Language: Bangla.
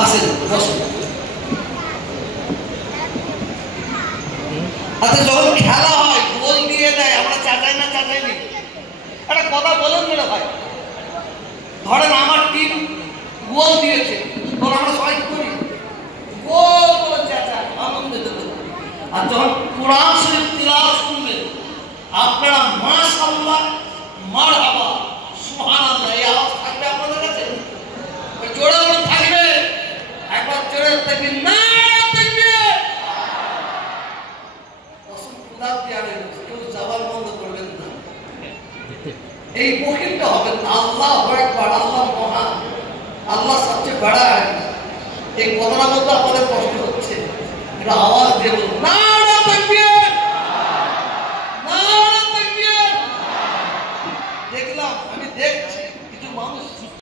আসেন বসুন। আচ্ছা, যখন খেলা হয় গোল দিয়ে দেয়, আমরা চাচাই না চাচাই নি? একটা কথা বলেন না ভাই, ধরেন আমার টিম গোল দিয়েছে, তখন আমরা সবাই করি গোল করে চাচাই, আনন্দিত করি। আর যখন কোরআন শরীফ তিলাওয়াত শুনবেন আপনারা মাশাআল্লাহ, মারহাবা, সুবহানাল্লাহ এই আওয়াজ থাকবে আপনাদের কাছে? জোরে বলুন থাকবে? একবার জোরে তাকবীর, নারে তাকবীর। কসম খোদা দিয়ে কেউ জবান বন্ধ করবেন না, এই বকিলটা হবেন না। আল্লাহু আকবার, আল্লাহ মহান, আল্লাহ সবচেয়ে বড়। এই কথাটা বলতে আপনাদের কষ্ট হচ্ছে, এটা আওয়াজ দিয়ে বলুন, নারে তাকবীর, নারে তাকবীর। দেখলাম, আমি দেখছি